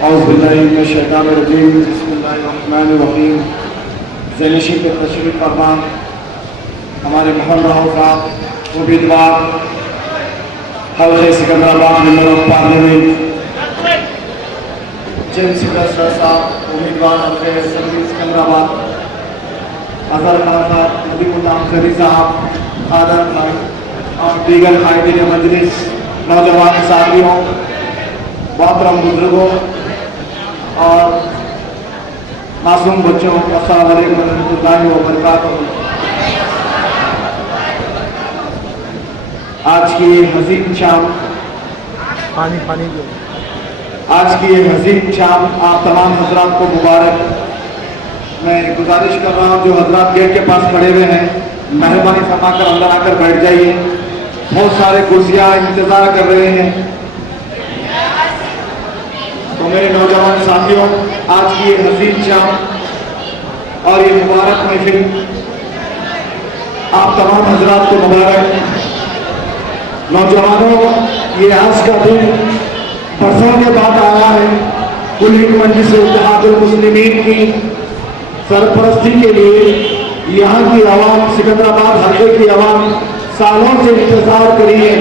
औज़ुबिल्लाहिमिनश्शैतानिर्रजीम बिस्मिल्लाहिर्रहमानिर्रहीम। ज़ैनशी के तशरीफ़ फरमा हमारे मोहल्ला का उम्मीदवार हल्के Secunderabad member of parliament James साहब, उम्मीदवार हल्के असेंबली सिकंदराबाद अजहर खान साहब, नदीमुल्लाह खरी साहब, आदर भाई और दीगर कायदीन मजलिस, नौजवान साथियों, मोहतरम बुजुर्गों और मासूम बच्चों, अस्सलाम वालेकुम रहमतुल्लाहि व बरकातहू। आज की ये हसीन शाम आज की ये हसीन शाम आप तमाम हजरात को मुबारक। मैं गुजारिश कर रहा हूँ जो हजरात गेट के पास खड़े हुए हैं, मेहरबानी फरमाकर अंदर आकर बैठ जाइए। बहुत सारे कुर्सियाँ इंतजार कर रहे हैं। तो मेरे नौजवान साथियों, आज की ये हसीन शाम और ये मुबारक महफिल आप तमाम हजरात को मुबारक। नौजवानों, ये आज का दिन बरसों के बाद आया है। कुल हिंद मजलिस इत्तेहादुल मुस्लिमीन की सरपरस्ती के लिए यहाँ की आवाम, सिकंदराबाद हल्के की आवाम सालों से इंतजार करी है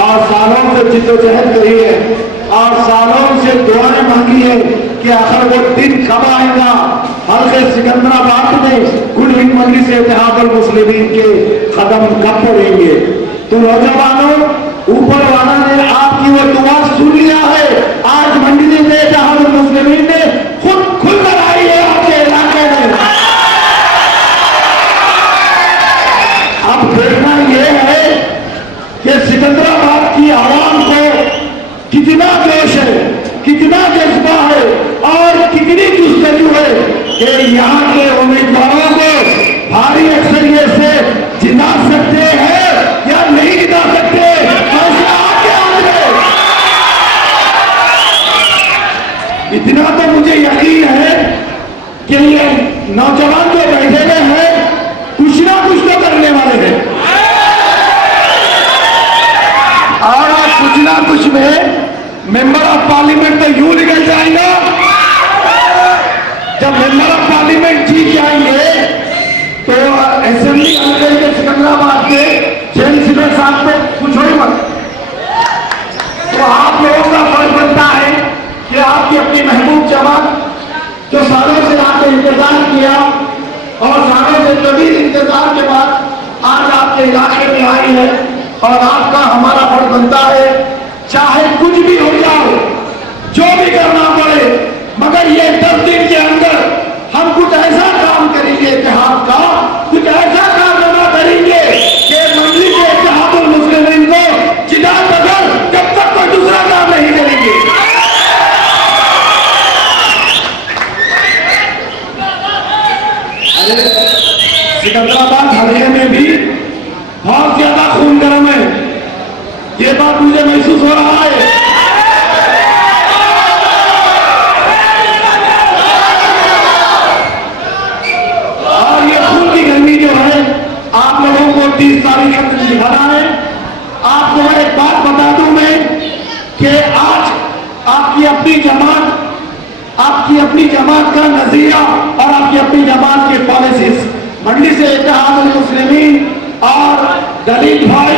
और सालों से जिद्दोजहद करी है और सालों से दुआएं मांगी है कि आखिर वो दिन कब आएगा, हल्के सिकंदराबाद में कुल हिंद मजलिस इत्तेहादुल मुस्लिमीन के कदम कब पड़ेंगे। तो नौजवानों, ऊपर वाला ने आपकी वो दुआ सुन लिया है। आज मंडली में इत्तेहादुल मुस्लिमीन ने खुद खुलकर आई है आपके इलाके में। अब देखना यह है कि सिकंदराबाद की आवाम को कितना जोश है, कितना जज्बा है और कितनी जुस्तजू है कि यहाँ के उम्मीदवारों को भारी अक्सरियत से जिता सकते हैं या नहीं जिता सकते। फैसला आपके हाथ में। इतना तो मुझे यकीन है कि ये नौजवान जो बैठे हुए हैं कुछ ना कुछ तो करने वाले हैं और कुछ ना कुछ में मेंबर ऑफ पार्लियामेंट तो यूं निकल जाएगा। जब मेंबर ऑफ पार्लियामेंट जीत जाएंगे तो असेंबली हल्के के सिकंदराबाद के जेम्स साहब को कुछ ही मत। तो आप लोगों का फर्ज बनता है कि आपकी अपनी महबूब जमात जो सालों से आपने इंतजार किया और सालों से तवील इंतजार के बाद आज आपके इलाके में आई है और आपका हमारा फर्ज बनता है, चाहे कुछ भी हो जाओ, जो भी करना पड़े, मगर ये 10 दिन के अंदर हम कुछ ऐसा काम करेंगे, इत्तेहाद का कुछ ऐसा कारनामा करेंगे कि मंडली के इत्तेहादुल मुस्लिमीन को जिता बगैर जब तक कोई दूसरा काम नहीं करेंगे। सिकंदराबाद हल्के में भी बहुत ज्यादा खून गर्म है, ये बात मुझे महसूस हो रहा है। और ये खून की गर्मी जो है आप लोगों को 30 तारीख तक दिखाना है। आपको एक बात बता दूं मैं कि आज आपकी अपनी जमात का नजरिया और आपकी अपनी जमात की पॉलिसीज मंडी से इत्तेहादुल मुस्लिमीन और दलित भाई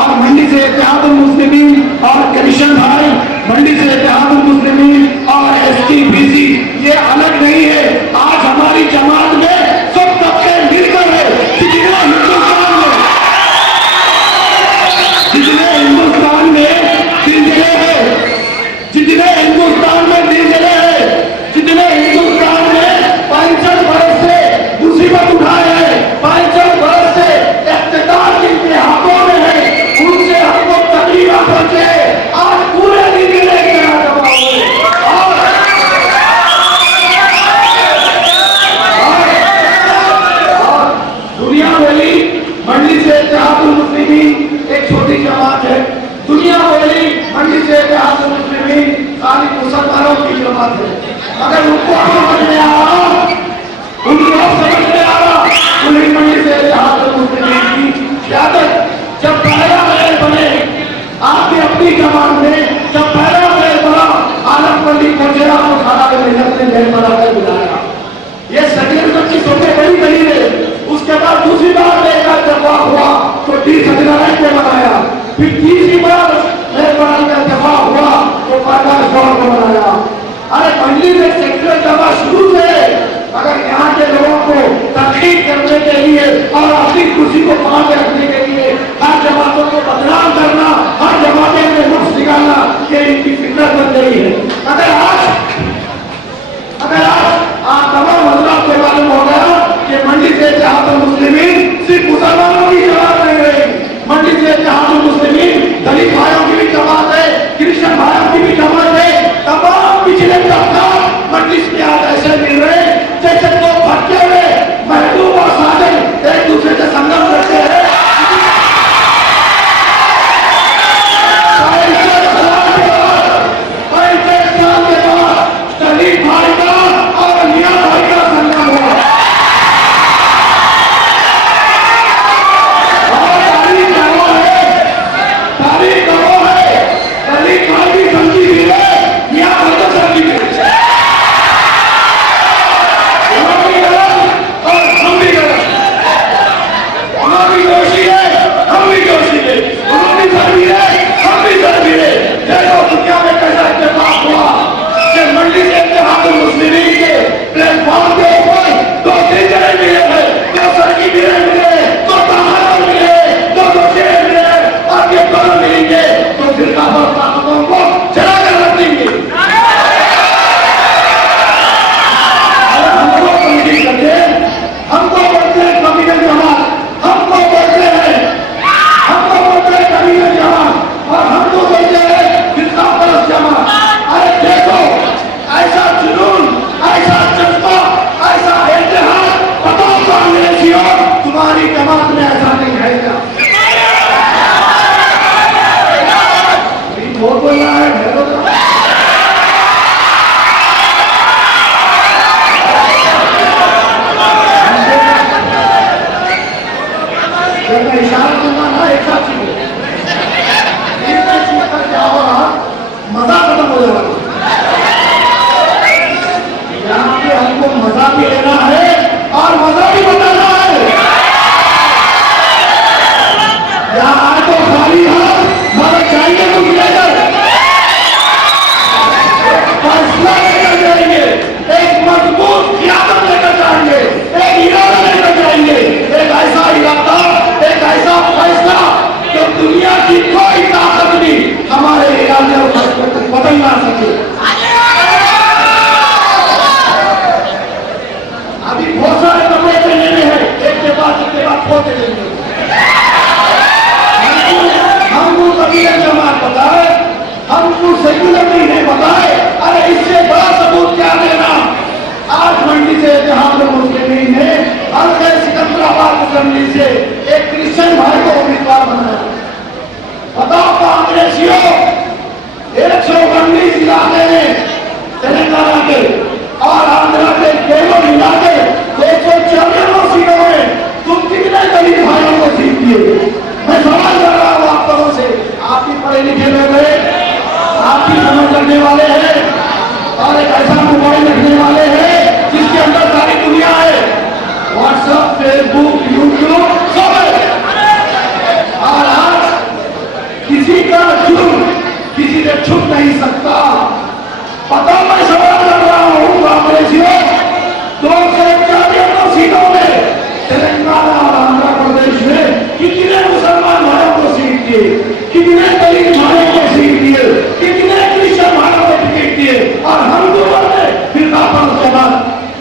और मंडी से इत्तेहादुल मुस्लिमीन और कृष्ण भाई, मंडी से इत्तेहादुल मुस्लिमीन और एसटी बीसी, ये अलग नहीं है। आज हमारी जमात में सब तबके मिलकर है। जितने हिंदुस्तान में दिलजले हैं, जितने हिंदुस्तान में दिलजले हैं, जितने हिंदुस्तान में 65 बरस से मुसीबत उठाए हैं, 65 बरस से इख्तिदार के हाथों में है, उनसे हमको तकलीफ पहुंचे। आज पूरे दिलजले दुनिया बोली मंडी से इत्तेहादुल मुस्लिमीन एक छोटी जमात है। दुनिया बोली मंडी से इत्तेहादुल मुस्लिमीन सारी मुसलमानों की जमात है। अगर उनको समझ में आ रहा, पूरी मंडी से इत्तेहादुल मुस्लिमीन की क़यादत जब पहला महल बने आपकी अपनी जमात में, जब पहला महल बना आलम मंडी पहुंचेगा तो सारा मेहनत ने जेल में आकर बुलाया। ये षड्यंत्र की सबसे बड़ी दलील है। उसके बाद दूसरी बार लेकर दफा हुआ तो डी सत्यनारायण को बनाया, फिर तीसरी बार का दफा हुआ तो प्रकाश गौर को बनाया। अरे मंडी में सेक्टर दफा शुरू से अगर यहाँ के लोगों को तकलीफ करने के लिए और अपनी खुशी को पार रखने के लिए हर जमातों को बदनाम करना, हर जमाते में नुक्स निकालना, ये इनकी फितरत बन गई है। अगर आज आप तमाम हजरात को मालूम हो गया कि मंडी से इत्तेहादुल मुस्लिमीन सिर्फ मुसलमानों की जमात नहीं रही, मंडी से इत्तेहादुल मुस्लिमीन दलित भाइयों की भी जमात है, क्रिश्चियन भाइयों की भी जमात है। तमाम पिछले तबका मंडी से आज ऐसे मिल रहे जैसे तो भटके हुए महबूब और साजन एक दूसरे से संगम करते हैं। दलित भाई का और मियां भाई का संगम हुआ और तारीख गवाह है। दलित भाई भी समझी भी है, मियां भाई को समझी भी है। उन्होंने भी गलत और हम भी गलत, उन्होंने भी दोषी है, हम भी दोषी है, उन्होंने भी सर भी है, हम भी सर भी है। देखो दुनिया में कैसा इत्तेफाक हुआ कि मंडी से इत्तेहादुल मुस्लिमीन के प्लेटफॉर्म के ऊपर दो टीचर मिले हैं, दो सड़की मिले, दो तहार मिले, दो शेर मिले और ये दोनों मिलेंगे तो फिर ताकतों को चला कर रख देंगे। हमको तंकीद करते हैं, हमको बोलते हैं कमीशन जमात, हमको बोलते हैं कमीशन जमात और हमको बोलते हैं फिरका परस्त जमात। अरे देखो ऐसा जुनून, ऐसा जज्बा, ऐसा इत्तेहाद बताओ कांग्रेसियों, तुम्हारी जमात में ऐसा नहीं है क्या? बहुत बोल रहा है इशारा करना ना, एक साथ क्या हो रहा, मजा खत्म हो जाएगा। यहाँ पे हमको मजा भी लेना है और मजा भी बताना है। यहाँ आए तो खाली हाथ मगर चाहिए कुछ लेकर, फैसला लेकर जाएंगे, एक मजबूत क़यादत लेकर जाएंगे, एक इरादा लेकर जाएंगे, एक ऐसा इरादा, एक ऐसा फैसला जो दुनिया की कोई ताकत भी हमारे इरादे और फैसले को बदल ना सके। अभी बहुत सारे कपड़े लेने हैं, एक के बाद खोते लेंगे। हमको कबीला जमात बताए, हमको सेक्युलर नहीं बताए। अरे इससे बड़ा सबूत क्या देना? आज मंडी से इत्तेहादुल मुस्लिमीन ने हल्के सिकंदराबाद असेंबली से एक क्रिश्चियन भाई को उम्मीदवार बनाया। बताओ कांग्रेसियों, 119 इलाके में तेलंगाना के और आंध्र के केवल मिला के 294 सीटों में तुम कितने दलित भाइयों को सीट दिए? मैं सवाल कर रहा हूँ आप लोगों से। आप भी पढ़े लिखे लोग हैं, आप भी समझ रखने वाले हैं और एक ऐसा मोबाइल रखने वाले हैं जिसके अंदर सारी दुनिया है, व्हाट्सएप, फेसबुक, यूट्यूब सब है। और आज किसी का जुर्म किसी से छुप नहीं सकता। पता मैं सवाल कर रहा हूँ कांग्रेसियों, 294 सीटों में तेलंगाना और आंध्र प्रदेश में कितने मुसलमान भाइयों को सीट दिए, कितने दलित भाइयों को सीट दिए, कितने क्रिश्चियन भाइयों को टिकट दिए और हम दोनों ने फिरका परस्त जमात।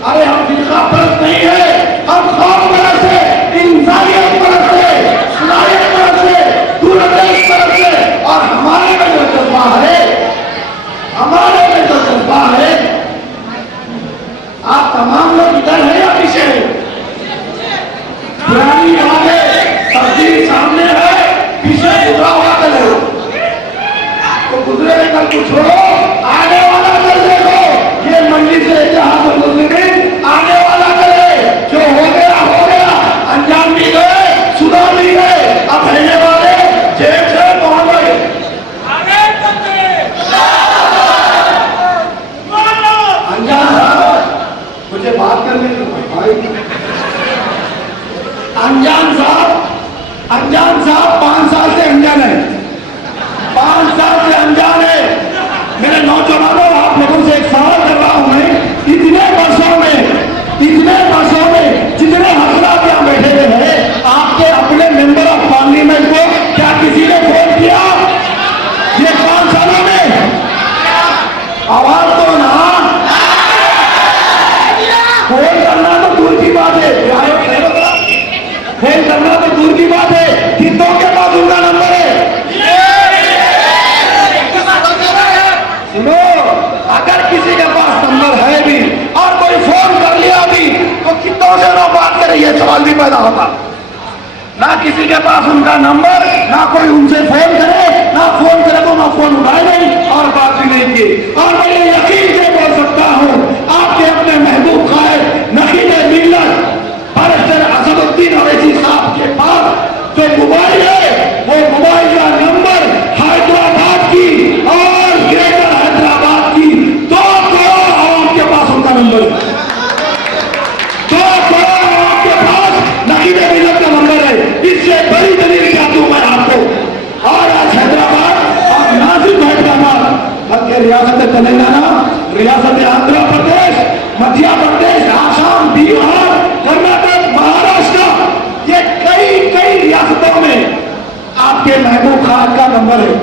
अरे हम फिरका परस्त नहीं है, हम कौम परस्त है, इंसानियत परस्त है, सलाहियत परस्त है, दूरदर्श परस्त है। और हमारे में जो जज्बा है, हमारे में जो जज्बा है, आप तमाम लोग इधर है या पीछे है? पुरानी बात है, तस्वीर सामने है, पीछे गुजरा हुआ कल है, तो गुजरे हुए कल को छोड़ो, आने वाला कल देखो। ये मंडी से इत्तेहादुल मुस्लिमीन आने वाला कल है, जो हो गया, अंजाम भी गए, सुधार भी गए, अब रहने वाले जेल से पहुंच गए। सवाल भी पैदा होता। ना किसी के पास उनका नंबर, ना कोई उनसे फोन करे, ना फोन करे तो ना फोन उठाए नहीं और बात भी नहीं की। और मैं ये यकीन से बोल सकता हूं, आपके अपने महबूब खायद नकीले मिल्लत बैरिस्टर असदुद्दीन अवैसी साहब के पास जो मोबाइल है, वो मोबाइल का नंबर हैदराबाद की और ग्रेटर हैदराबाद की 2 करोड़ आवाम के पास उनका नंबर है। 2 करोड़ आवाम के पास नकीले मिल्लत का नंबर है। इससे बड़ी दलील क्या दूं मैं आपको। और आज हैदराबाद और ना सिर्फ हैदराबाद बल्कि रियासत तेलंगाना, रियासत आंध्र प्रदेश, मध्य प्रदेश, आसाम, बिहार, कर्नाटक, महाराष्ट्र, ये कई रियासतों में आपके महबूब खान का नंबर है।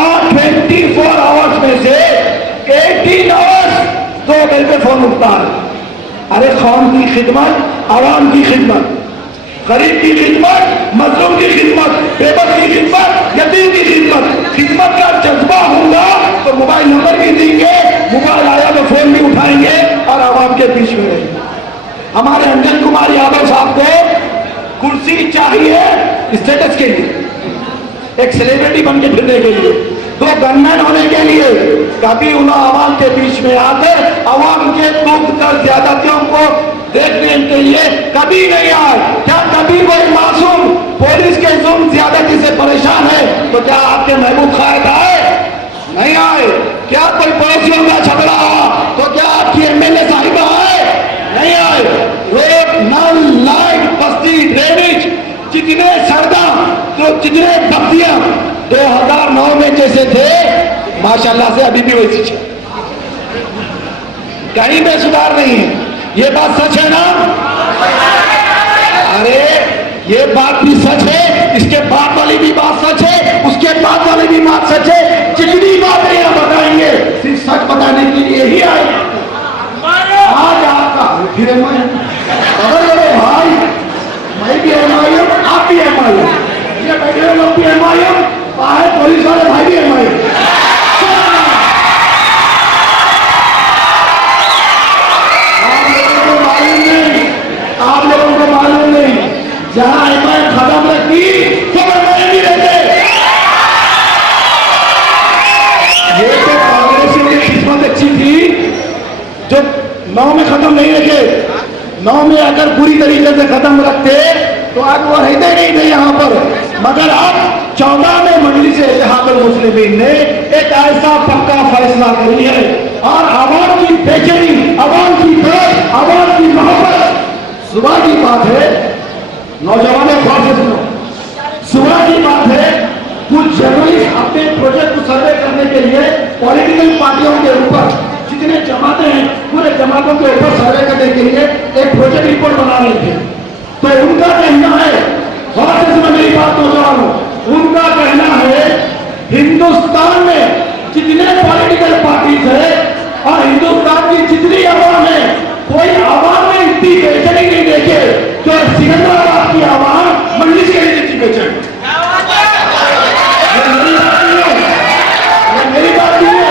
और 24 आवर्स में से 18 आवर्स 2 बजे पे फोन उठता है। अरे कौम की खिदमत, आवाम की खिदमत, गरीब की खिदमत, मजलूम की खिदमत, बेबस की खिदमत, यतीम की खिदमत, खिदमत का जज्बा होगा तो मोबाइल नंबर भी देंगे, मोबाइल आया तो फोन भी उठाएंगे और आवाम के बीच में रहेंगे। हमारे अंजन कुमार यादव साहब को कुर्सी चाहिए स्टेटस के लिए, एक सेलिब्रिटी बन के फिरने के लिए, 2 गनमैन होने के लिए। कभी उन्हें आवाम के बीच में आकर आवाम के दुख दर्द ज्यादतियों को देखने के लिए कभी नहीं आए। क्या कभी कोई मासूम पुलिस के जुल्म ज्यादती से परेशान है तो क्या आपके महबूब खायद आए? नहीं आए। क्या कोई पड़ोसियों का झगड़ा हुआ तो क्या आपकी एमएलए साहिबा आए? नहीं आए। रोड, नल, लाइट, बस्ती, ड्रेनेज, जितने सड़का तो जितने बत्तियां 2009 में जैसे थे माशाल्लाह से अभी भी वैसी है, कहीं में सुधार नहीं है। ये बात सच है ना? अरे ये बात भी सच है, इसके बाद वाली भी बात सच है, उसके बाद वाली भी बात सच है। जितनी बातें यहाँ बताएंगे सिर्फ सच बताने के लिए ही आए। आज आपका फिर भाई, मैं भी एमआईएम, आप भी एमआईएम, ये बैठे लोग भी एमआईएम, बाहर पुलिस वाले भाई भी एमआईएम। आप लोगों को मालूम नहीं, जहां एमआईएम खत्म रखी तो एमआईएम भी रहते। ये तो कांग्रेसियों की किस्मत अच्छी थी जो 9 में खत्म नहीं रखे। 9 में अगर पूरी तरीके से खत्म रखते तो आज वो रहते नहीं थे यहाँ पर। मगर अब 14 में मजलिस इत्तेहादुल मुस्लिमीन ने एक ऐसा पक्का फैसला करी है और आवाम की बेचैनी, आवाम की दर्द, आवाम की मोहब्बत। सुबह की बात है, नौजवानों गौर से सुनो, सुबह की बात है, कुछ जर्नलिस्ट अपने प्रोजेक्ट को सर्वे करने के लिए पॉलिटिकल पार्टियों के ऊपर जितने जमाते हैं पूरे जमातों के ऊपर सर्वे करने के लिए एक प्रोजेक्ट रिपोर्ट बना रहे थे। तो उनका कहना है, गौर से सुनो मेरी बात नौजवानों, उनका कहना है हिंदुस्तान में जितने पॉलिटिकल पार्टीज है और हिंदुस्तान की जितनी आवाम है, कोई आवाम में इतनी बेचैनी नहीं देखे जो सिकंदराबाद की आवाम मजलिस के लिए इतनी बेचैनी। मेरी बात नहीं है,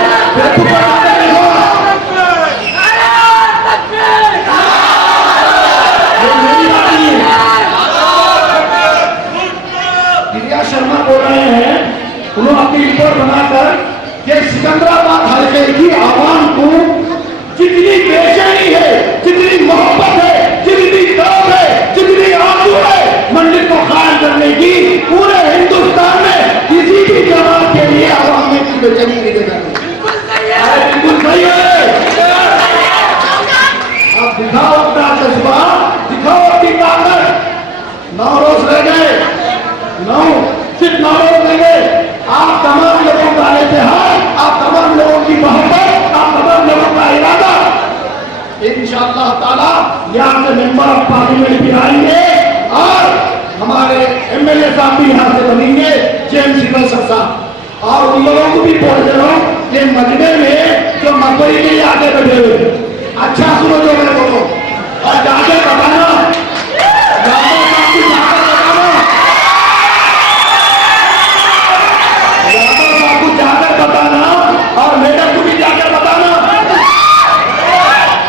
शर्मा बोल रहे हैं, उन्होंने अपनी रिपोर्ट बनाकर ये सिकंदराबाद हल्के की आवाम को जितनी बेचैनी है, जितनी मोहब्बत है, जितनी दर्द है, जितनी आंसू है मंदिर को कायम करने की, पूरे हिंदुस्तान में किसी भी जमात के लिए आवाम में की बेचैनी नहीं देखा। बिल्कुल सही है। अब दिखाओ अपना जज्बा, दिखाओ अपनी ताकत। 9 रोज रह गए, 9 सिर्फ 9 रोज रह गए। आप तमाम लोगों का इत्तेहाद, आप तमाम लोगों की मोहब्बत, आप तमाम लोगों का इरादा, इंशाअल्लाह ताला यहाँ से मेंबर ऑफ पार्लियामेंट भी आएंगे और हमारे एमएलए साहब भी यहाँ से बनेंगे, जेम्स सिकल साहब। और उन लोगों को भी बोल दे रहा हूँ, ये मजमे में जो मकबरी के लिए आगे बैठे हुए, अच्छा सुनो जो मैं बोलो और जाके बताना, और मैडम को भी जाकर बताना।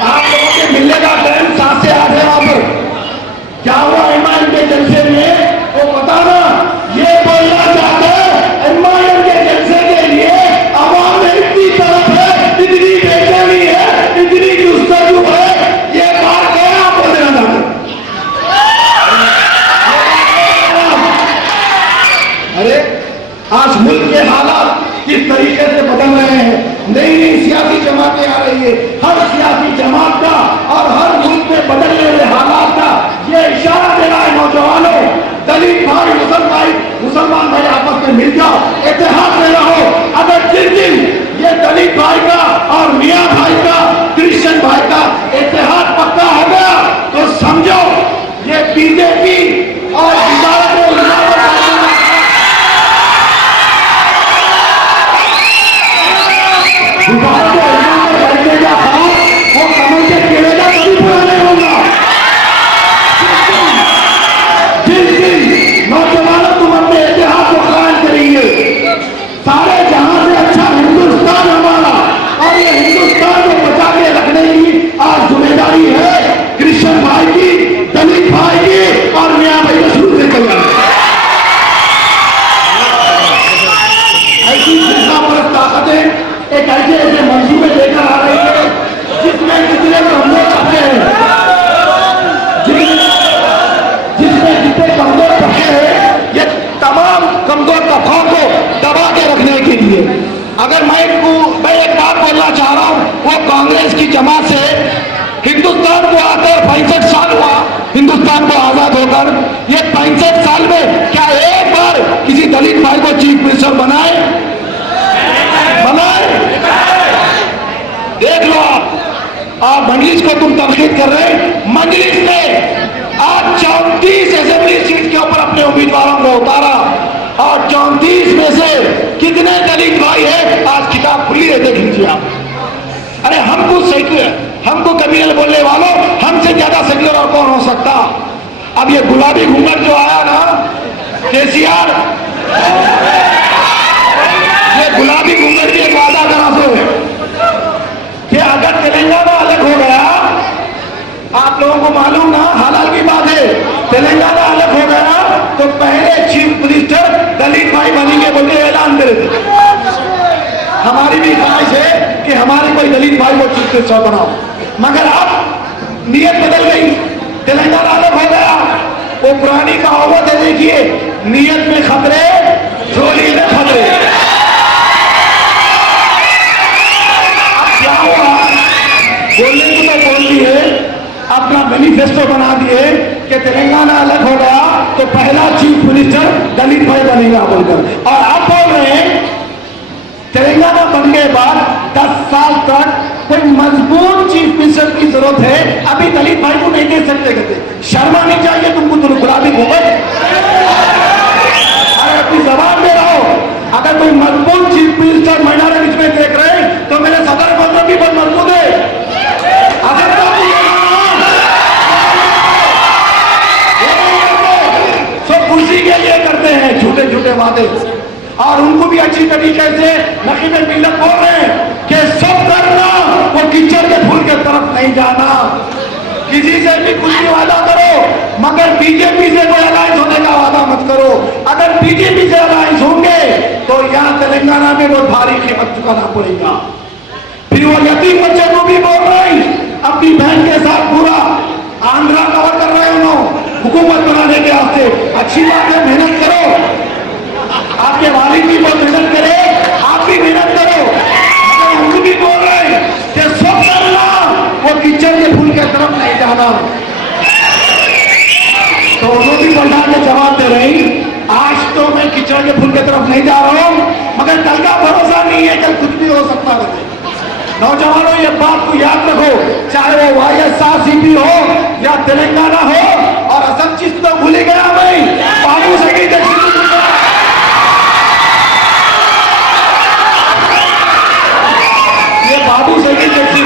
आप लोगों के मिलने का टाइम 7 से 8 है। वहां पर क्या सियासी जमातें आ रही है, हर सियासी जमात का और हर मुल्क में बदलने वाले हालात का ये इशारा दे रहा है नौजवानों, दलित भाई मुसलमान भाई आपस में मिल जाओ, इत्तेहाद में रहो। अगर जिस दिन ये दलित भाई का और मियां भाई का, क्रिश्चियन भाई का इत्तेहाद पक्का हो गया तो समझो ये बीजेपी और नौजवानों तुम अपने इतिहास को कायम करेंगे। सारे जहां से अच्छा हिंदुस्तान हमारा, और ये हिंदुस्तान को बचा के रखने की आज जिम्मेदारी है क्रिश्चियन भाई की, दलित भाई की और मियां भाई को शुरू से चल ऐसी ताकतें एक ऐसे मंसूबे लेकर आ रही है जिसमें कितने कमजोर तबके हैं, जिसमें जितने कमजोर तबके हैं, ये तमाम कमजोर तबकों को दबा के रखने के लिए। अगर मैं एक बात बोलना चाह रहा हूं, वो कांग्रेस की जमात से हिंदुस्तान को आकर 65 साल हुआ, हिंदुस्तान को आजाद होकर, ये 65 साल में क्या एक बार किसी दलित भाई को चीफ मिनिस्टर बनाए? देख लो आप मजलिस को तुम तनकीद कर रहे हैं, मजलिस ने आज 34 असेंबली सीट के ऊपर अपने उम्मीदवारों को उतारा और 34 में से कितने दलित भाई है? आज किताब खुली है, देख लीजिए आप। अरे हमको कमीनल बोलने वालों, हमसे ज्यादा सेक्युलर और कौन हो सकता? अब ये गुलाबी घूंघट जो आया ना केसीआर, ये गुलाबी घूंघट की एक वादा करा सो कि अगर तेलंगाना अलग हो गया, आप लोगों को मालूम ना, हालाल की बात है, तेलंगाना अलग हो गया तो पहले चीफ मिनिस्टर दलित भाई बनेंगे बोल के ऐलान करे थे। हमारी भी ख्वाहिश है कि हमारे कोई दलित भाई को चीफ मिनिस्टर बनाओ, मगर अब नीयत बदल गई, तेलंगाना अलग हो गया। वो पुरानी कहावत है, देखिए, नीयत में खतरे, झोली में खतरे। क्या हुआ? बोलने को तो बोल दिए, अपना मैनिफेस्टो बना दिए कि तेलंगाना अलग हो गया तो पहला चीफ मिनिस्टर दलित भाई बनेगा बोलकर, और अब बोल रहे हैं तेलंगाना बनने के बाद 10 साल तक कोई मजबूत चीफ मिनिस्टर की जरूरत है, अभी दलित भाई को नहीं दे सकते। कहते शर्मा नहीं चाहिए तुमको, तुम गुलाबी घूंघट, अरे अपनी जबान में रहो। अगर कोई मजबूत चीफ मिनिस्टर माइनॉरिटीज में देख रहे हैं तो मेरे सदर मंत्री भी बहुत मजबूत है। सब कुर्सी के लिए करते हैं झूठे झूठे वादे, और उनको भी अच्छी तरीके से नकीब मिल्लत बोल रहे हैं कि सब करना, वो कीचड़ के फूल के तरफ नहीं जाना। किसी से भी कुछ भी वादा करो, मगर बीजेपी से कोई अलायंस होने का वादा मत करो। अगर बीजेपी से अलायंस होंगे तो यहाँ तेलंगाना में बहुत भारी कीमत चुकाना पड़ेगा। फिर वो यतीम बच्चे को भी बोल रहे हैं, अपनी बहन के साथ पूरा आंध्रा कवर कर रहे हो हुकूमत बनाने के वास्ते। अच्छी बात है, मेहनत करो, आपके वालिद भी बहुत मेहनत करे, आप भी मेहनत करो, मगर हम भी बोल रहे हैं कि सब करना, वो कीचड़ के फूल के तरफ नहीं जाना। तो उन्होंने भी बढ़ा के जवाब दे रही, आज तो मैं कीचड़ के फूल के तरफ नहीं जा रहा हूं, मगर कल का भरोसा नहीं है, कल कुछ भी हो सकता है। नौजवानों, ये बात को याद रखो, चाहे वो YSRCP हो या तेलंगाना हो, और असम चीज तो भूल गया मैं, बाबू से बाबू सही जैसी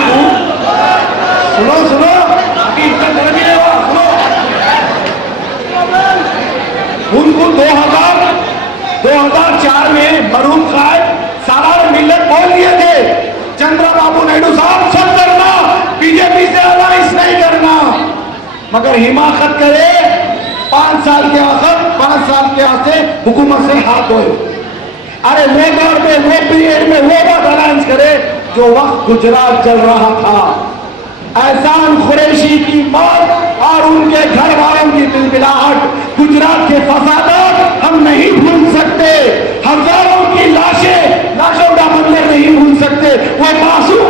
सुनो सुनो, अभी इतना गर्म ही हुआ, सुनो। उनको 2004 में मरहूम साहब सारा मिल्लत बोल दिए थे, चंद्रबाबू नायडू साहब सब करना, बीजेपी से अलायंस नहीं करना, मगर हिमाकत करे 5 साल के वक्त 5 साल के वास्ते हुकूमत से हाथ धोए। अरे वो दौर में, वो पीरियड में वो बात अलायंस करे जो वक्त गुजरात चल रहा था। एहसान कुरैशी की मौत और उनके घर वालों की बिलबिलाहट, गुजरात के फसादात हम नहीं भूल सकते, हजारों की लाशों का मंजर नहीं भूल सकते। वो मासूम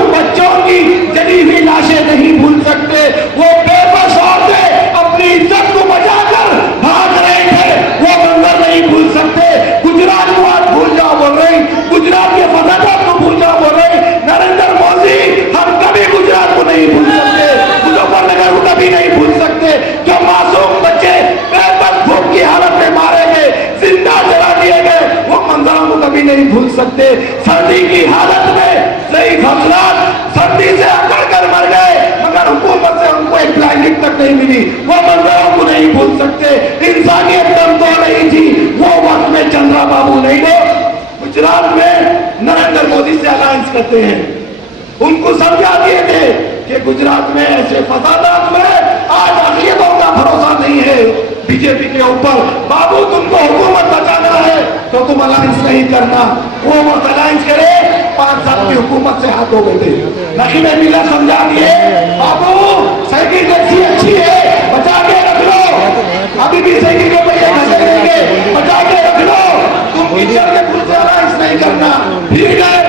शरीफ हजरात सर्दी से अकड़ कर मर गए, मगर हुकूमत से उनको एक ब्लैंकेट तक नहीं मिली। वो बंदरों को नहीं भूल सकते, इंसानियत दम तो नहीं थी वो वक्त में। चंद्रा बाबू नहीं दो गुजरात में नरेंद्र मोदी से अलायंस करते हैं, उनको समझा दिए थे कि गुजरात में ऐसे फसादात में आज अक़लियतों का भरोसा नहीं है बीजेपी के ऊपर। बाबू तुमको हुकूमत बचाना है तो तुम अलायंस नहीं करना। वो मत अलायंस करे, 5 साल की हुकूमत से हाथ हो गए थे। नकीब मिल्लत समझा दिए, बाबू साइकिल टैक्सी अच्छी है, बचा के रख लो, अभी भी साइकिल के पहिए घसे देंगे, बचा के रख लो, तुम कीचड़ के खुद से अलायंस नहीं करना। फिर गए,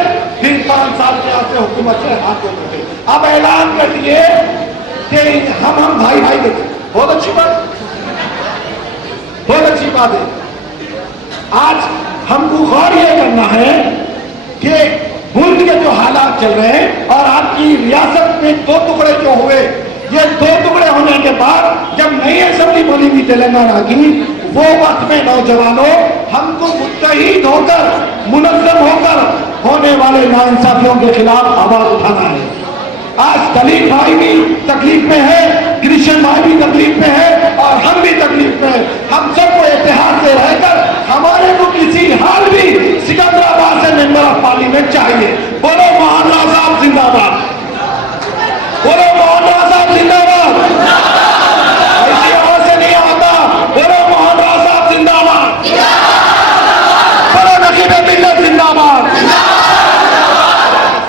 फिर 5 साल के आते हुकूमत से हाथ हो गए। अब ऐलान कर दिए कि हम भाई भाई देते। बहुत अच्छी बात, बहुत अच्छी बात है। आज हमको गौर यह करना है कि मुल्क के जो हालात चल रहे हैं और आपकी रियासत में 2 टुकड़े जो हुए, ये 2 टुकड़े होने के बाद जब नई असेंबली बनेगी तेलंगाना की, वो वक्त में नौजवानों हमको मुत्तहिद होकर, मुनज़्ज़म होकर होने वाले नाइंसाफियों के खिलाफ आवाज उठाना है। आज दलित भाई भी तकलीफ में है, क्रिश्चियन भाई भी तकलीफ में है और हम भी तकलीफ में है। हम सबको इत्तेहाद से रहकर हमारे को किसी हाल भी सिकंदराबाद से मेंबर ऑफ पार्लियामेंट चाहिए। बोलो मोहन राव साहब जिंदाबाद, बोलो मोहन राव साहब जिंदाबाद। ऐसी आवाज से नहीं आता, बोलो मोहन राव साहब जिंदाबाद, बोलो नकीब मिल्लत जिंदाबाद।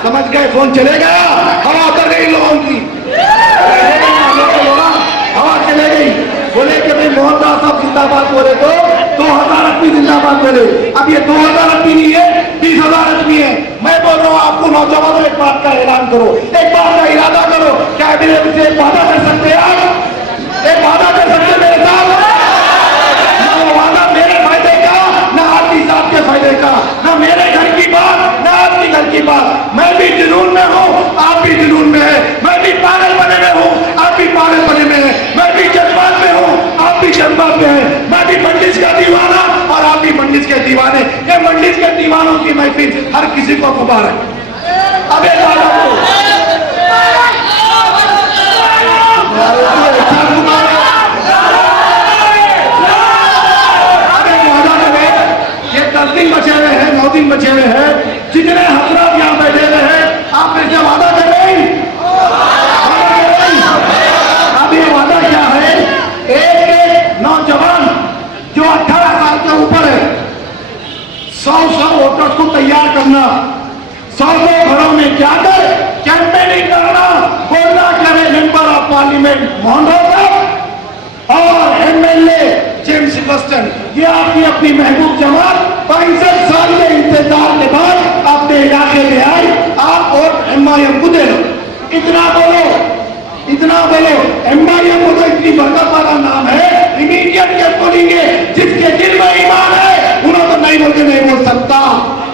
समझ गए? फोन चले गया, हवा उतर गई लोगों की, हवा चले गई। बोले कि भाई मोहन राव साहब जिंदाबाद बोले तो 2000 आदमी जिंदाबाद बोले। अब ये 2000 आदमी नहीं है, 20,000 आदमी है। मैं बोल रहा हूँ आपको नौजवानों, एक बात का ऐलान करो, एक बात का इरादा करो। क्या मेरे से एक वादा कर सकते हैं आप? एक वादा कर सकते हैं मेरे साथ? ना वो वादा मेरे फायदे का, ना आपकी साथ के फायदे का, ना मेरे घर की बात, ना आपकी घर की बात। मैं भी जुनून में हूँ, आप भी जुनून में है। मैं भी पागल बने में हूँ, आप भी पागल बने में है। मैं भी जज्बात में हूँ, आप भी जज्बात में है। मैं भी मंडिस का दीवाना और आप भी मंडिस के दीवाने। ये मंडिस के दीवानों की महफिल हर किसी को मुबारक। अब एक वादा करो, ये 10 दिन बचे हुए हैं, 9 दिन बचे हुए हैं, जितने हजरात यहाँ बैठे हुए हैं, आप में से वादा कर रहे हैं। अब ये वादा क्या है? एक नौजवान जो 18 साल के ऊपर है, 100 वोटर्स को तैयार करना, 100 घरों में जाकर कैंपेनिंग करना, बोलना करे member of parliament Mohan Rao साहब और एमएलए जेम्स सिल्वर्स्टन। ये आपकी अपनी महबूब जमात 65 साल के इंतजार के बाद अपने इलाके में आई, आप और एमआईएम को दे लो। इतना बोलो, इतना बोलो। एमआईएम को तो इतनी बरकत वाला नाम है, इमीडिएट के बोलेंगे जिसके दिल में ईमान है, उन्होंने तो नहीं बोल के नहीं बोल सकता।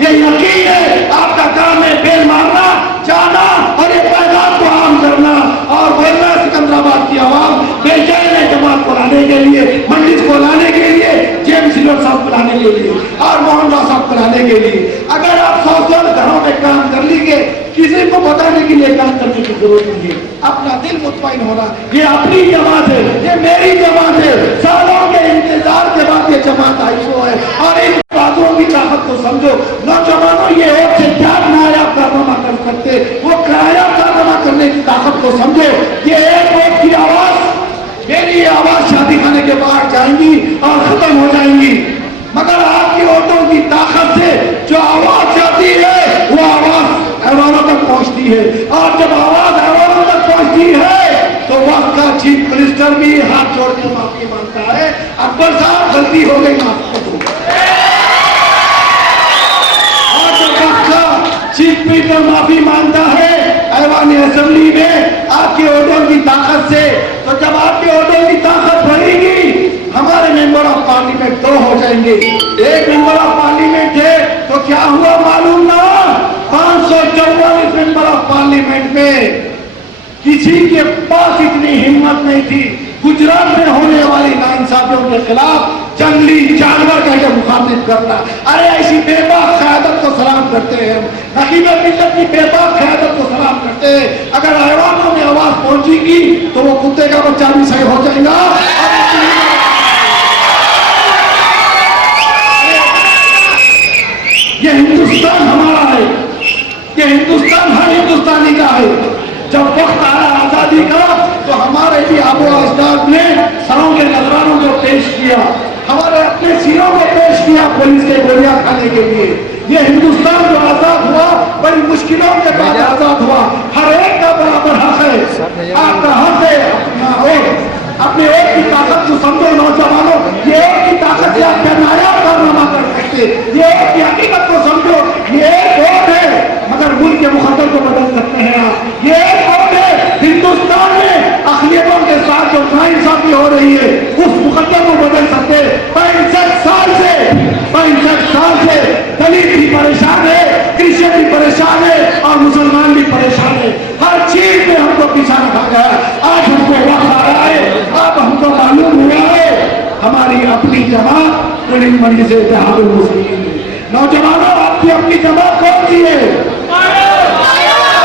ये यकीन है, आपका काम है बेल मारना, जाना और एक पैगाम को आम करना और बोलना सिकंदराबाद की आवाम बेचैन है जमात को लाने के लिए, मंडिस को लाने के लिए, जेम्स सिल्वर साहब को लाने के लिए और मोहन राव साहब को लाने के लिए। अगर आप 100 घरों में काम कर लीजिए, किसी को बताने के लिए काम करने की जरूरत नहीं है। अपना दिल मुतमईन होना, ये अपनी जमात है, ये मेरी जमात है। सालों के इंतजार के बाद ये जमात आई वो है और इन बातों की ताकत को समझो। नौजवानों, ये और से क्या नायाब कारनामा कर सकते, वो नायाब कारनामा करने की ताकत को समझो। ये एक वोट की आवाज, मेरी आवाज शादी खाने के बाहर जाएंगी और खत्म हो जाएंगी, मगर आपकी वोटों की ताकत से जो आवाज जाती है वो आवाज ऐवानों तक पहुंचती है और जब आवाज ऐवानों तक पहुंचती है तो वक्त का चीफ मिनिस्टर भी हाथ जोड़ के माफी मांगता है। अकबर साहब गलती हो गई, माफ कर दो। और जब वक्त का चीफ मिनिस्टर माफी मांगता है ऐवान असेंबली में आपके वोटों की ताकत से, तो जब आपके वोटों की ताकत बढ़ेगी, हमारे मेंबर ऑफ पार्लियामेंट 2 हो जाएंगे। एक मेंबर ऑफ पार्लियामेंट थे तो क्या हुआ मालूम ना, 544 मेंबर ऑफ पार्लियामेंट में किसी के पास इतनी हिम्मत नहीं थी गुजरात में होने वाली नाइंसाफियों के खिलाफ जंगली जानवर कह के मुखातिब करना। अरे ऐसी बेबाक क़यादत को सलाम करते हैं हम, नकीब मिल्लत की बेबाक क़यादत को सलाम करते हैं। अगर हैवानों में आवाज पहुंचेगी तो वो कुत्ते का बच्चा भी सही हो जाएगा। ये हिंदुस्तान हमारा है, ये हिंदुस्तान हर हिंदुस्तानी का है। जब वक्त आया आजादी का तो हमारे भी आबो अजदाद ने सरों के नजरानों को पेश किया, हमारे अपने सिरों को पेश किया पुलिस के गोलियां खाने के लिए। ये हिंदुस्तान जो आजाद हुआ बड़ी मुश्किलों के बाद आजाद हुआ। हर एक का बराबर हक है, आपका हक है अपना अपने एक की ताकत को समझो नौजवानों। ये एक की ताकत से आप क्या नायाब कारनामा कर सकते, ये एक की हकीकत को समझो। ये एक वोट है मगर मुल्क के मुकद्दर को बदल सकते हैं आप। ये एक वोट है हिंदुस्तान में अक़लियतों के साथ जो नाइंसाफी हो रही है उस मुकद्दर को बदल सकते। 65 साल से दलित भी परेशान है, क्रिश्चियन भी परेशान है और मुसलमान भी परेशान है। हर चीज में हमको पीछा रखा गया। आज हमको वक्त आ रहा है, अब हमको मालूम हुआ है हमारी अपनी जमात पुलिंग मनी से इत्तेहादुल मुस्लिमीन है। नौजवानों आपकी अपनी जमात कौन सी है?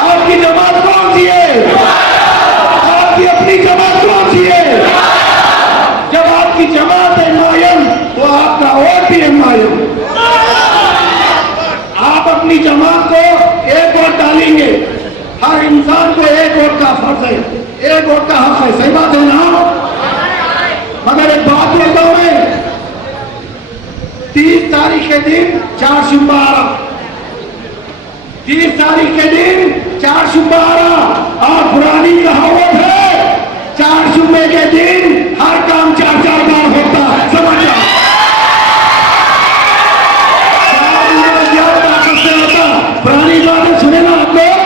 आपकी जमात कौन सी है? आपकी अपनी जमात कौन सी है? जब आपकी जमात है मायम तो आपका वोट भी है मायम। आप अपनी जमात को एक वोट डालेंगे, हर इंसान को एक वोट का फर्ज है, एक वोट का हक है। सही बात है ना? मगर एक बात बोलता हूं मैं, 30 तारीख के दिन 4 शुबा आ रहा, 30 तारीख के दिन 4 शुबा आ रहा। और पुरानी कहावत है 4 शुबे के दिन हर काम 4-4 बार होता है। समझ जाओ, 4 ताकत से होता। पुरानी बातें सुने ना आप लोग,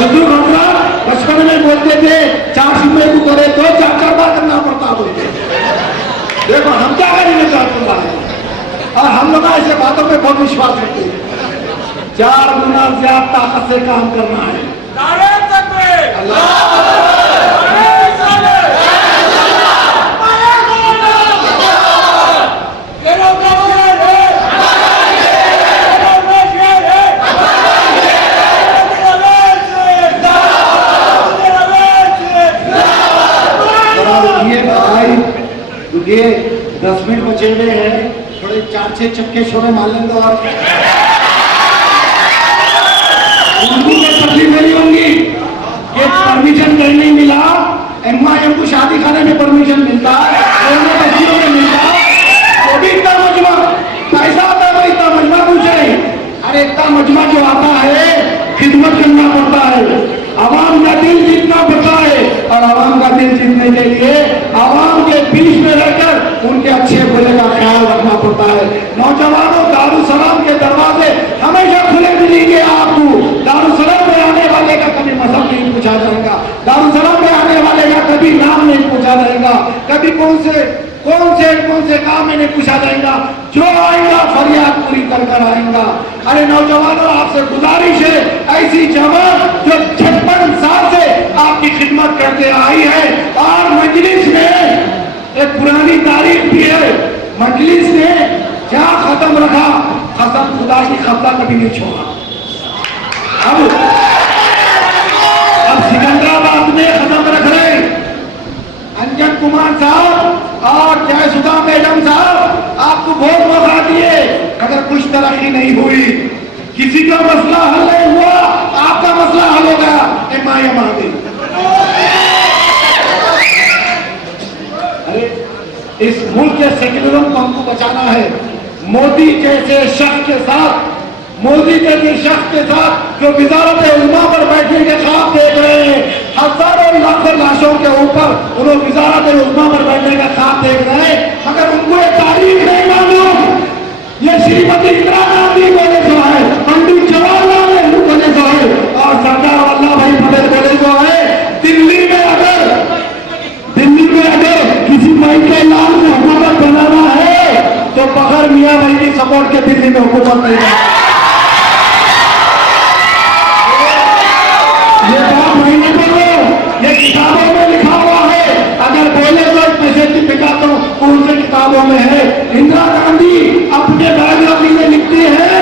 बुजुर्ग हजरात बचपन में बोलते थे 4 शुबे को करे तो 4-4 बार करना पड़ता बोलते। देखो हम क्या करेंगे 4 बार, और हम लोग ऐसे बातों पे बहुत विश्वास रखते हैं। 4 गुना ज्यादा ताकत से काम करना है। ये 10 मिनट बचे हुए हैं, थोड़े 4-6 चक्के छोड़े मार लेंगे और उनको तो तकलीफ नहीं होंगी कि परमिशन कहीं नहीं मिला। MIM को शादी खाने में परमिशन मिलता है, बच्चियों में मिलता है, वो भी इतना मजमा पैसा आता है, इतना मजमा पूछ रहे। अरे इतना मजमा जो आता है खिदमत करना पड़ता है, आवाम का दिल जीतना पड़ता है। और आवाम का दिल जीतने के लिए आवाम के बीच में रहकर उनके अच्छे बुरे का ख्याल रखना पड़ता है। नौजवानों, दारुसलाम के दरवाजे हमेशा खुले मिलेंगे आपको। दारुसलाम में आने वाले का कभी मजहब नहीं पूछा जाएगा, दारुसलाम में आने वाले का कभी नाम नहीं पूछा जाएगा, कभी कौन से काम में नहीं पूछा जाएगा। जो आएगा फरियाद पूरी कर आएगा। अरे नौजवानों, आपसे गुजारिश है, ऐसी जमात जो 56 साल से आपकी खिदमत करते आई है, और मजलिस में एक पुरानी तारीख भी है, मजलिस ने क्या खत्म रखा, खत्म खुदा की खत्ता कभी नहीं छोड़ा। अब सिकंदराबाद में खत्म रख रहे अंजन कुमार साहब और जयसुधा मैडम साहब, आपको बहुत मौका दिए मगर कुछ तरक्की नहीं हुई। किसी का मसला हल नहीं हुआ, आपका मसला हल हो गया, MIM आ गई। अरे इस मुल्क के सेक्युलरिज्म को हमको बचाना है। मोदी जैसे शख्स के साथ जो वजारत उलमा पर बैठने के ख्वाब देख रहे हैं, हजारों लाखों लाशों के ऊपर उन्होंने वजारत उलमा पर बैठने का ख्वाब देख रहे हैं, मगर उनको ये तारीफ नहीं मालूम। ये श्रीमती इंदिरा गांधी कॉलेज जो है, पंडित जवाहरलाल नेहरू कॉलेज जो है, और सरदार वल्लभ भाई पटेल कॉलेज जो है, दिल्ली में अगर किसी भाई के नाम में हुकूमत बनाना है तो बगैर मियां भाई की सपोर्ट के दिल्ली में हुकूमत नहीं है। ये बात नहीं बोलो, ये किताबों में लिखा हुआ है। अगर बोले तो मैं सर्टिफिकेट स्कूल से किताबों में है। इंदिरा गांधी अपने बायोग्राफी में लिखती है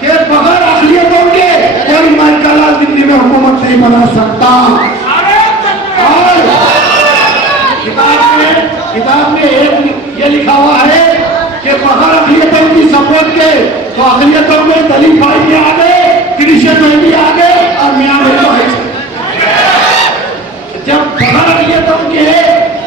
कि बगैर अखिलियतों के कोई माइकलाल दिल्ली में हुकूमत नहीं बना सकता। और किताब में एक ये लिखा हुआ है कि बगैर अखिलियतों की सपोर्ट के, तो अखिलियतों में दलित भाई भी आ गए, क्रिश्चियन भाई भी आ गए और मियां भाई। जब बगैर अखिलियतों के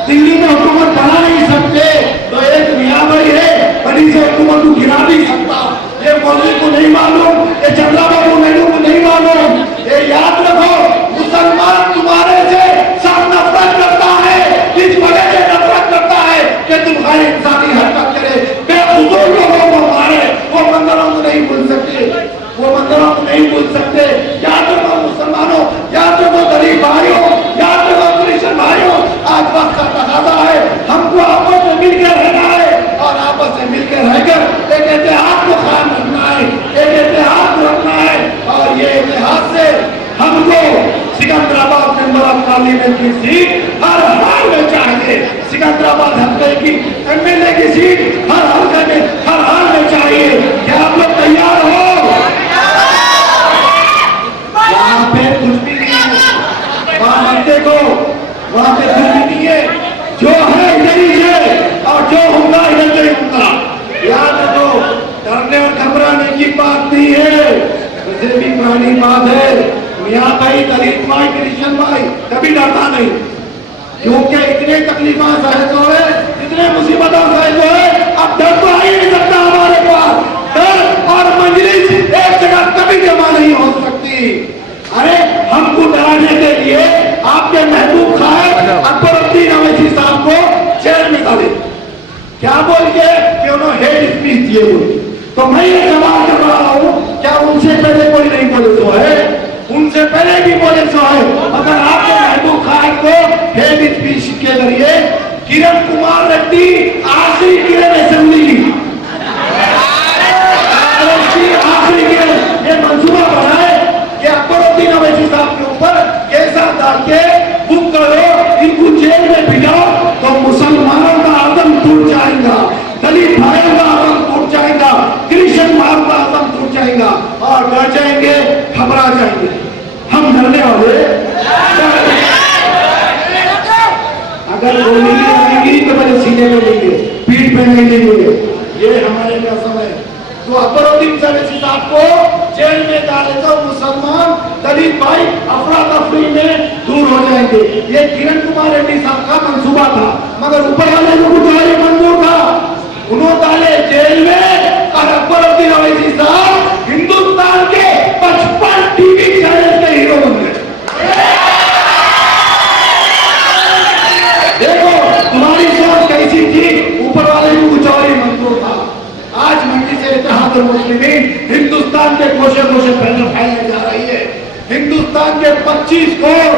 दिल्ली में हुकूमत बना नहीं सकते, तो एक मियां भाई है बड़ी से हुकूमत को गिरा नहीं सकता। ये मोदी को नहीं मालूम, ये चंद्रबाबू नायडू को नहीं मालूम। ये याद रखो, मुसलमान तुम्हारे से सब नफरत करता है, इस वजह से नफरत करता है कि तुम हर इंसानी हरकत करे, बेफजूल लोगों को मारे। वो मंदिरों को नहीं भूल सकते, वो मंदिरों को नहीं भूल सकते। याद रखो मुसलमानों, याद रखो दलित भाइयों, याद रखो क्रिश्चियन भाइयों, आज वक्त का तकाजा है, हमको आपस में मिलकर रहना है और आपस में मिलकर रहकर एक इतिहास को कायम रखना है, एक इतिहास को रखना है। और ये इतिहास से हमको सिकंदराबाद मेंबर ऑफ पार्लियामेंट की सीट हर हाल में चाहिए। सिकंदराबाद हल्के की एमएलए की सीट हर हल्के में, हर हाल में चाहिए। क्या आप लोग तैयार हो? वहां पे कुछ भी नहीं है, वहां मत देखो, वहां पे कुछ भी नहीं है। जो है इधर ही है और जो होगा इधर से होगा। याद रखो, डरने और घबराने की बात नहीं है, वैसे भी पुरानी बात है। मियां भाई, दलित भाई, क्रिश्चियन भाई कभी डरता नहीं, क्योंकि इतने तकलीफा सहज हुए, इतने मुसीबतों सहज हुए, अब डर तो आ ही नहीं सकता हमारे पास। डर और मजलिस एक जगह कभी जमा नहीं हो सकती। अरे हमको डराने के लिए आपके महबूब खान अकबरुद्दीन अवैसी साहब को जेल में डाले, क्या बोल के कि उन्होंने हेड स्पीच दिए बोल। तो मैं ये सवाल कर रहा हूं, क्या उनसे पहले कोई नहीं बोले तो है? उनसे पहले भी बोले तो है। अगर आपके महबूब खान को हेड स्पीच के जरिए किरण कुमार रेड्डी आखिरी किरण असेंबली की आखिरी किरण ये मंसूबा बनाए कि अकबरुद्दीन अवैसी साहब के ऊपर कैसा डाल के बुक करो, इनको जेल में भिजाओ, तो मुसलमानों का आदम टूट जाएगा, दलित भाइयों का आदम टूट जाएगा, क्रिश्चियन भाइयों का आदम टूट जाएगा और डर जाएंगे, घबरा जाएंगे। हम डरने वाले, अगर गोली आएगी तो पहले सीने में लेंगे, पीठ पे नहीं लेंगे, ये हमारे लिए समय। तो अकबरुद्दीन अवैसी साहब को जेल में डाले तो मुसलमान दलित भाई अफरा तफरी में दूर हो जाएंगे। ये किरण कुमार रेड्डी साहब का मंसूबा था, मगर ऊपर वाले लोगों को ये मंजूर था, उन्होंने डाले जेल में। और अकबरुद्दीन अवैसी साहब हिंदुस्तान के 55 टीवी चैनल के हीरो बन गए। देखो तुम्हारी सोच कैसी थी, ऊपर वाले को कुछ और ही मंजूर था। आज मंडी से इत्तेहाद मुस्लिमीन हिंदुस्तान के कोशे कोशे फैलने जा रही है। हिंदुस्तान के 25 करोड़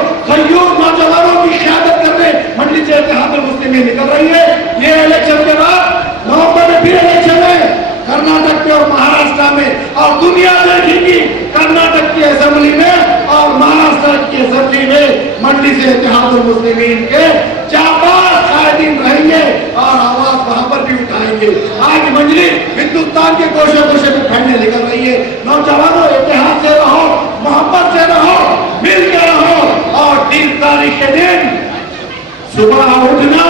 नौजवानों की क़यादत करने मंडी से इत्तेहाद मुस्लिमीन निकल रही है। ये इलेक्शन के बाद नवंबर में फिर इलेक्शन है कर्नाटक में और महाराष्ट्र में, और दुनिया देखेगी कर्नाटक की असेंबली में और महाराष्ट्र की असेंबली में मंडी से इत्तेहाद मुस्लिमीन के जाबाज कायदीन रहेंगे और आवाज वहां पर भी उठाएंगे। आज मंजली हिंदुस्तान के कोशे कोशे में फैलने निकल रही है। नौजवानों, इतिहास से रहो, मोहब्बत से रहो, मिलकर रहो और 30 तारीख के दिन सुबह उठना,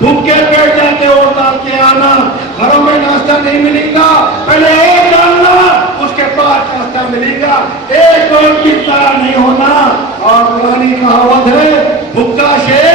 भूखे पेट जाके वोट डाल के आना। घरों में नाश्ता नहीं मिलेगा, पहले वोट डालना, उसके बाद नाश्ता मिलेगा। एक वोट की तरह नहीं होना। और पुरानी कहावत है, भूखा शेर